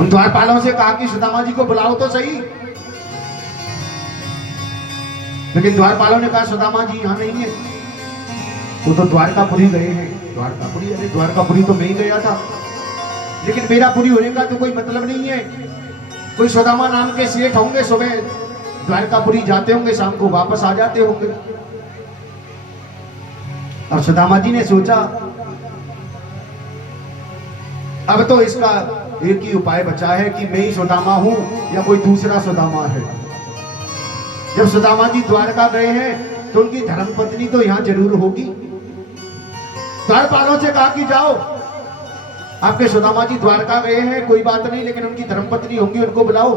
उन द्वारपालों से कहा कि सुदामा जी को बुलाओ तो सही, लेकिन द्वारपालों ने कहा सुदामा जी यहाँ नहीं है, वो तो द्वारकापुरी गए हैं। द्वारकापुरी? अरे द्वारकापुरी तो मैं ही गया था, लेकिन मेरा पुरी होने का तो कोई मतलब नहीं है। कोई सुदामा नाम के सेठ होंगे, सुबह द्वारकापुरी जाते होंगे, शाम को वापस आ जाते होंगे। और सुदामा जी ने सोचा अब तो इसका एक ही उपाय बचा है कि मैं ही सुदामा हूं या कोई दूसरा सुदामा है। जब सुदामा जी द्वारका गए हैं तो उनकी धर्मपत्नी तो यहां जरूर होगी। द्वारपालों से कहा कि जाओ, आपके सुदामा जी द्वारका गए हैं, कोई बात नहीं, लेकिन उनकी धर्मपत्नी होंगी, उनको बुलाओ।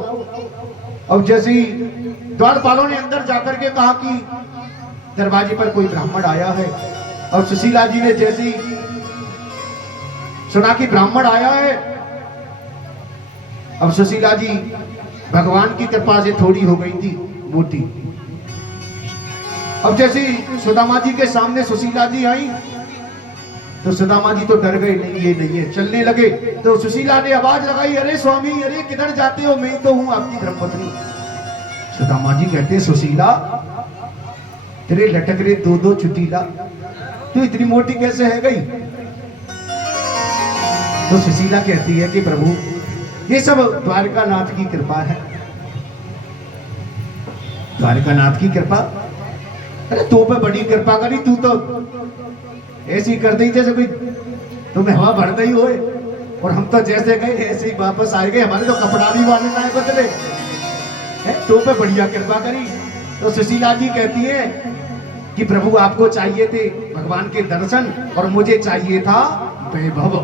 अब जैसे ही द्वारपालों ने अंदर जाकर के कहा कि दरवाजे पर कोई ब्राह्मण आया है, और सुशीला जी ने जैसे ही सुना कि ब्राह्मण आया है, अब सुशीला जी भगवान की कृपा से थोड़ी हो गई थी मोटी। अब जैसे ही सुदामा जी के सामने सुशीला जी आई तो सुदामा जी तो डर गए, नहीं ये नहीं है, चलने लगे। तो सुशीला ने आवाज लगाई, अरे स्वामी, अरे किधर जाते हो, मैं तो हूं आपकी धर्मपत्नी। सुदामा जी कहते, सुशीला तेरे लटक रहे दो दो चुटीला, तू इतनी मोटी कैसे है गई? तो सुशीला कहती है कि प्रभु ये सब द्वारकानाथ की कृपा है, द्वारकानाथ की कृपा। अरे तो पे बड़ी कृपा करी, तू तो ऐसी कर दी जैसे कोई तुम्हें हवा भर गई होए, और हम तो जैसे गए ऐसे ही वापस आ गए, हमारे तो कपड़ा भी वाले ना बदले। तो पे बढ़िया कृपा करी। तो सुशीला जी कहती है कि प्रभु आपको चाहिए थे भगवान के दर्शन, और मुझे चाहिए था वैभव।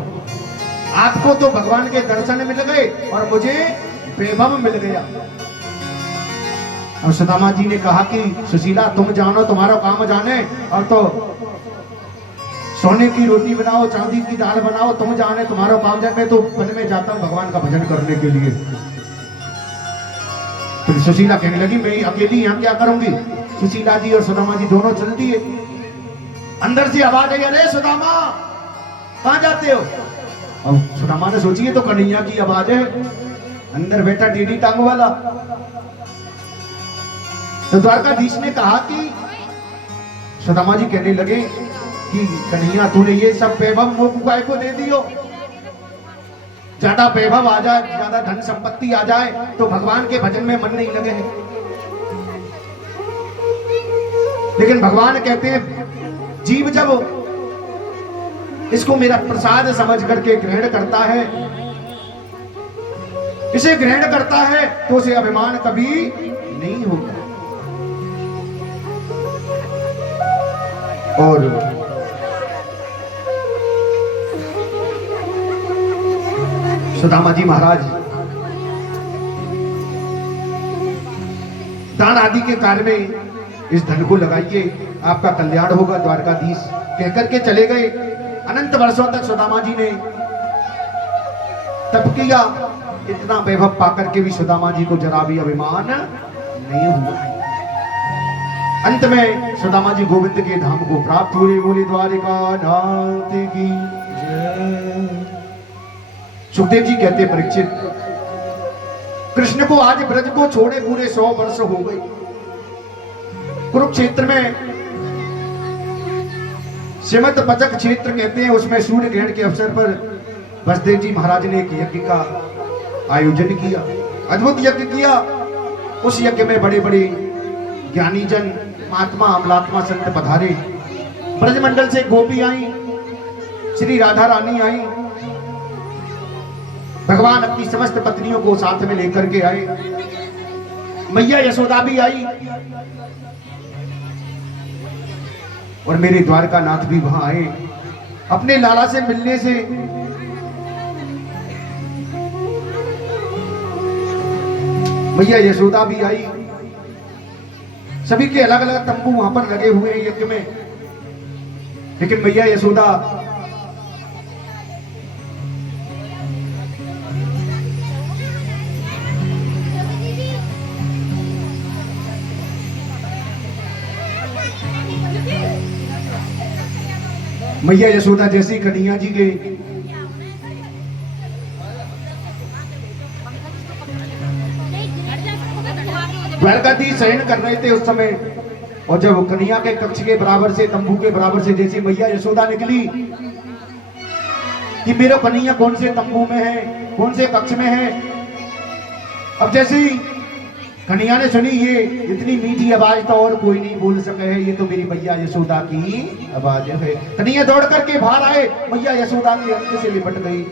आपको तो भगवान के दर्शन मिल गए और मुझे वैभव मिल गया। और सुदामा जी ने कहा कि सुशीला तुम जानो, तुम्हारा काम जाने, और तो सोने की रोटी बनाओ, चांदी की दाल बनाओ, तुम जाने, तुम्हारा काम जाने। मैं तो वन में जाता हूं भगवान का भजन करने के लिए। फिर सुशीला कहने लगी, मैं अकेली यहाँ क्या करूंगी? सुशीला जी और सुदामा जी दोनों चल दिए। अंदर से आवाज आई, अरे सुदामा कहां जाते हो? अब सुदामा ने सोची, तो कन्हैया की आवाज है, अंदर बैठा टेढ़ी टांग वाला। तो द्वारकाधीश ने कहा कि सुदामा जी कहने लगे कि कन्हैया तूने ये सब वैभव मोह गाय को दे दियो, ज्यादा वैभव आ जाए, ज्यादा धन संपत्ति आ जाए तो भगवान के भजन में मन नहीं लगे है। लेकिन भगवान कहते हैं जीव जब इसको मेरा प्रसाद समझ करके ग्रहण करता है, इसे ग्रहण करता है, तो उसे अभिमान कभी नहीं होगा। और सुदामा जी महाराज दान आदि के कार्य में इस धन को लगाइए, आपका कल्याण होगा, द्वारकाधीश कहकर के चले गए। अनंत वर्षों तक सुदामा जी ने तप किया, इतना वैभव पाकर के भी सुदामा जी को जरा भी अभिमान नहीं हुआ। अंत में सुदामा जी गोविंद के धाम को प्राप्त हुए। बोले द्वारिका नाथ की जय। सुखदेव जी कहते, परीक्षित कृष्ण को आज ब्रज को छोड़े पूरे 100 वर्ष हो गए। कुरुक्षेत्र में श्रीमद पचक क्षेत्र कहते हैं, उसमें सूर्य ग्रहण के अवसर पर वसुदेव जी महाराज ने एक यज्ञ का आयोजन किया, अद्भुत यज्ञ किया। उस यज्ञ में बड़े बड़े ज्ञानी जन, महात्मा, अमलात्मा संत पधारे। ब्रजमंडल से गोपी आई, श्री राधा रानी आई, भगवान अपनी समस्त पत्नियों को साथ में लेकर के आए। मैया यशोदा भी आई, और मेरे द्वारकानाथ भी वहां आए। अपने लाला से मिलने से मैया यशोदा भी आई। सभी के अलग अलग तंबू वहां पर लगे हुए हैं यज्ञ में, लेकिन मैया यशोदा मैया यशोदा जैसी कन्हैया जी के द्वारकाधीश शयन कर रहे थे उस समय, और जब कन्हैया के कक्ष के बराबर से, तंबू के बराबर से जैसी मैया यशोदा निकली कि मेरा कन्हैया कौन से तंबू में है, कौन से कक्ष में है। अब जैसे ही कन्हैया ने सुनी ये इतनी मीठी आवाज तो और कोई नहीं बोल सके है, ये तो मेरी मैया यशोदा की आवाज है। कन्हैया दौड़ करके बाहर आए, मैया यशोदा के अंक से लिपट गई।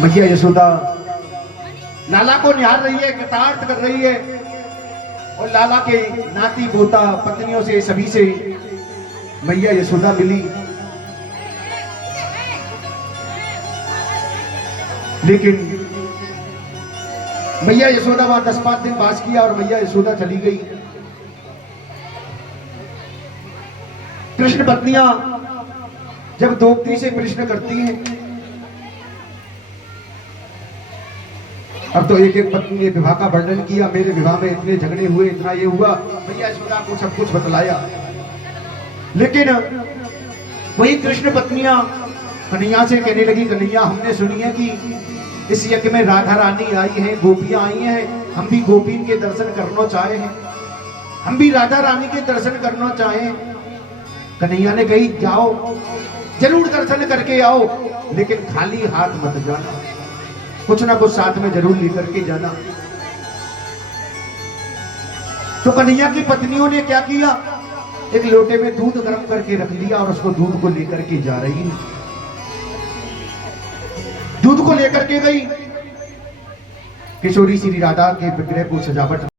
मैया यशोदा लाला को निहार रही है, कृतार्थ कर रही है, और लाला के नाती पोता पत्नियों से सभी से मैया यशोदा मिली। लेकिन मैया यशोदा वहां 10-5 दिन वास किया और मैया यशोदा चली गई। कृष्ण पत्नियां जब द्रौपदी से प्रश्न करती हैं, अब तो एक एक पत्नी ने विवाह का वर्णन किया, मेरे विवाह में इतने झगड़े हुए, इतना ये हुआ, मैया यशोदा को सब कुछ बतलाया। लेकिन वही कृष्ण पत्नियां कन्हैया से कहने लगी, कन्हैया हमने सुनी है कि इस यज्ञ में राधा रानी आई है, गोपियां आई हैं, हम भी गोपी के दर्शन करना चाहे हैं, हम भी राधा रानी के दर्शन करना चाहें। कन्हैया ने कही जाओ, जरूर दर्शन करके आओ, लेकिन खाली हाथ मत जाना, कुछ ना कुछ साथ में जरूर लेकर के जाना। तो कन्हैया की पत्नियों ने क्या किया, एक लोटे में दूध गर्म करके रख लिया और उसको दूध को लेकर के जा रही है। दूध को लेकर के गई, किशोरी श्री राधा के विग्रह को सजावट